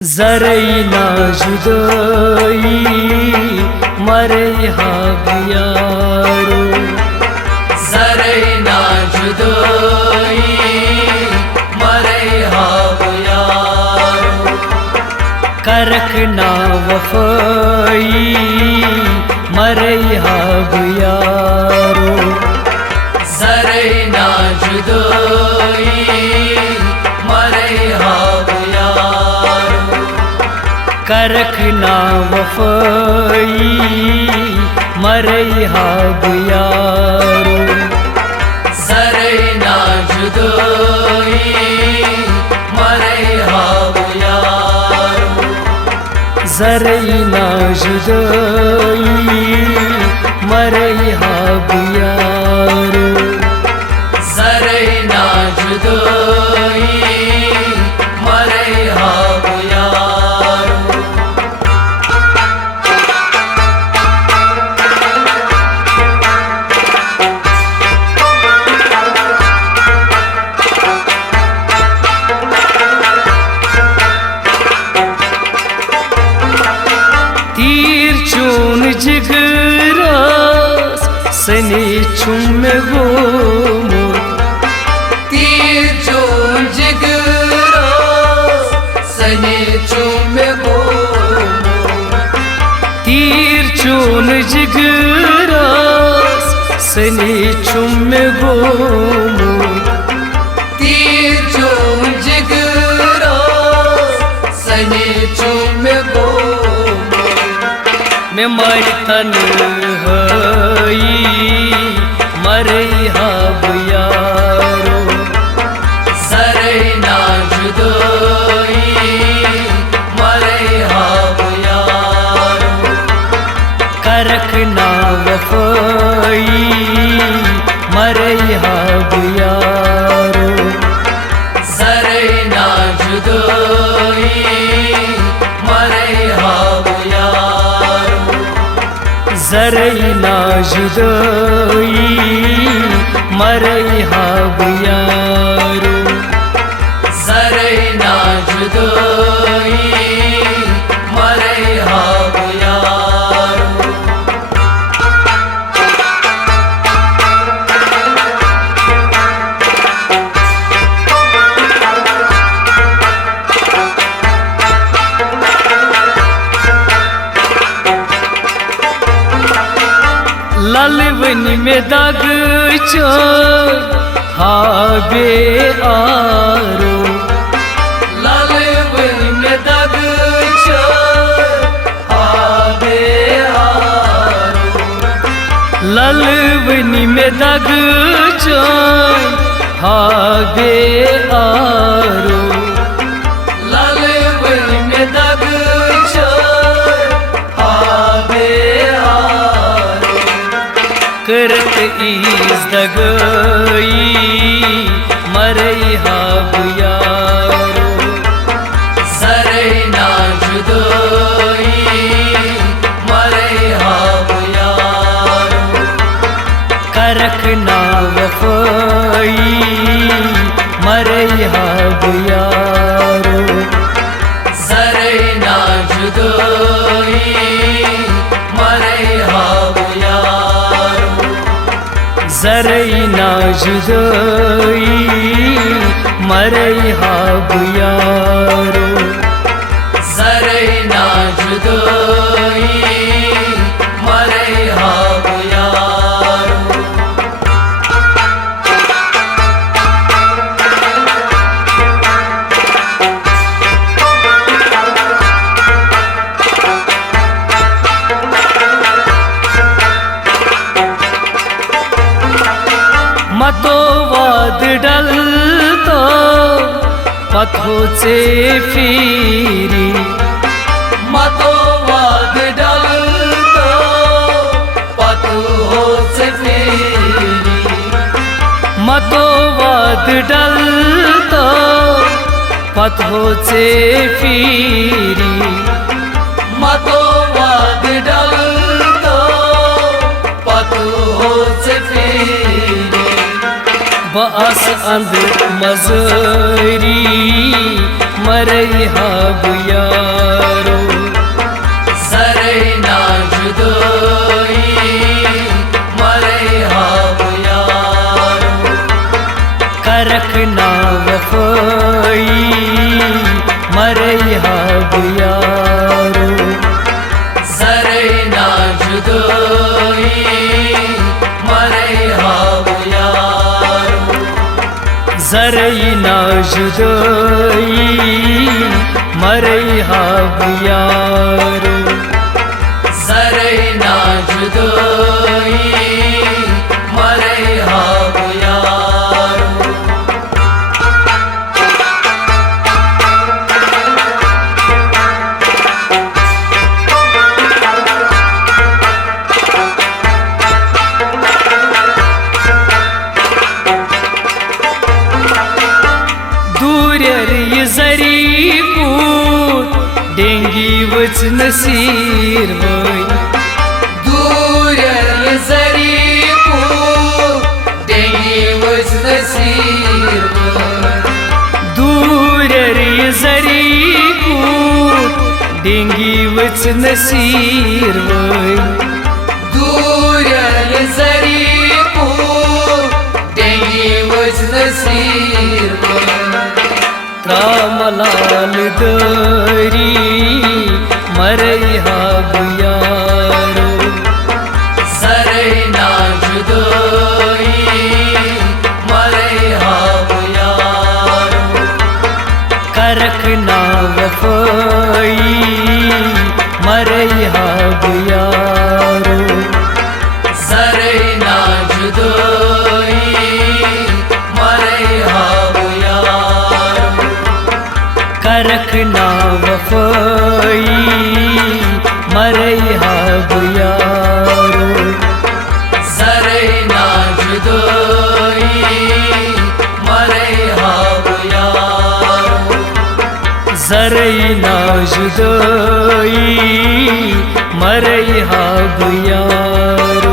ज़रे ना जुदाई मरे हाग यारो, ज़रे ना जुदाई मरे हाग यारो, करक ना वफ़ाई मरे हाग यारो, ज़रे ना जुदाई मरे हाग यारो, करक ना वफ़ाई मरे हाग यारो, ज़रे ना जुदाई मरे हाग यारो, ज़रे ना जुदाई मरे हाग यारो, ज़रे ना जुदाई मरे हाग यारो। तीर चून जिगरास सनी चुम गोमो, तीर चून जिगरास सने चुम गोमो, तीर चून जिगरास सनी चुम गोमो, तीर चून जिगरास सने चुम गोमो, मैं मर तन्हाई मरे हाग यारो, ज़रे ना जुदाई मरे हाग यारो, करक ना वफ़ाई मरे हाग यारो, ज़रे ना जुदाई मरे हाग यारो, ज़रे ना जुदाई मरे हाग यारो, ज़रे ना जुदाई मरे हाग यारो। ललवनी में दाग चोर हाबे आरो, ललवनी में दाग चोर हाबे आरो, ललवनी में दाग चोर हाबे आरो, ललवनी में दाग चोर हाबे आरो, करत ईज दगाई मरे हाग यारो, ज़रे ना जुदाई मरे हाग यारो, करक ना वफ़ाई मरे हाग यारो, ज़रे ना जुदाई मरे हाग यारो, ज़रे ना जुदाई मरे हाग यारो, ज़रे ना जुदाई मरे हाग यारो। मतो वाद डल तो पथों से फिरी, मतो वाद डल तो पतों से फिरी, मतो वाद डल तो पथों से फिरी, मतो वाद डल तो पतों से फिरी, बस अंध मजरी मरई हाब यारो सरे ना जुदोई मरे हाब यारो करख ना वफाई मरई हाब यारो सरे ना जुदोई मरे हाब यारो जरई ना जुदाई मरई हाब यारो सरे ना जुदोई मरे हाब यारो दूर ये जरी कूद डेंगी वच नसीर वई दूर ये जरी को देंगी वज नसीर दूर ये जरी कूद डेंगी वच नसीर वई दूर ये जरी को देंगी वज नसीर रामलाल दरी मरई हाब यारो सरे ना जुदोई मरे हाब यारो करख ना वफाई मरई हाब यारो सरे ना जुदोई मरे हाब यारो करख ना वफाई मरई हाब यारो सरे ना जुदोई मरे हाब यारो जरई ना जुदाई मरई हाब यारो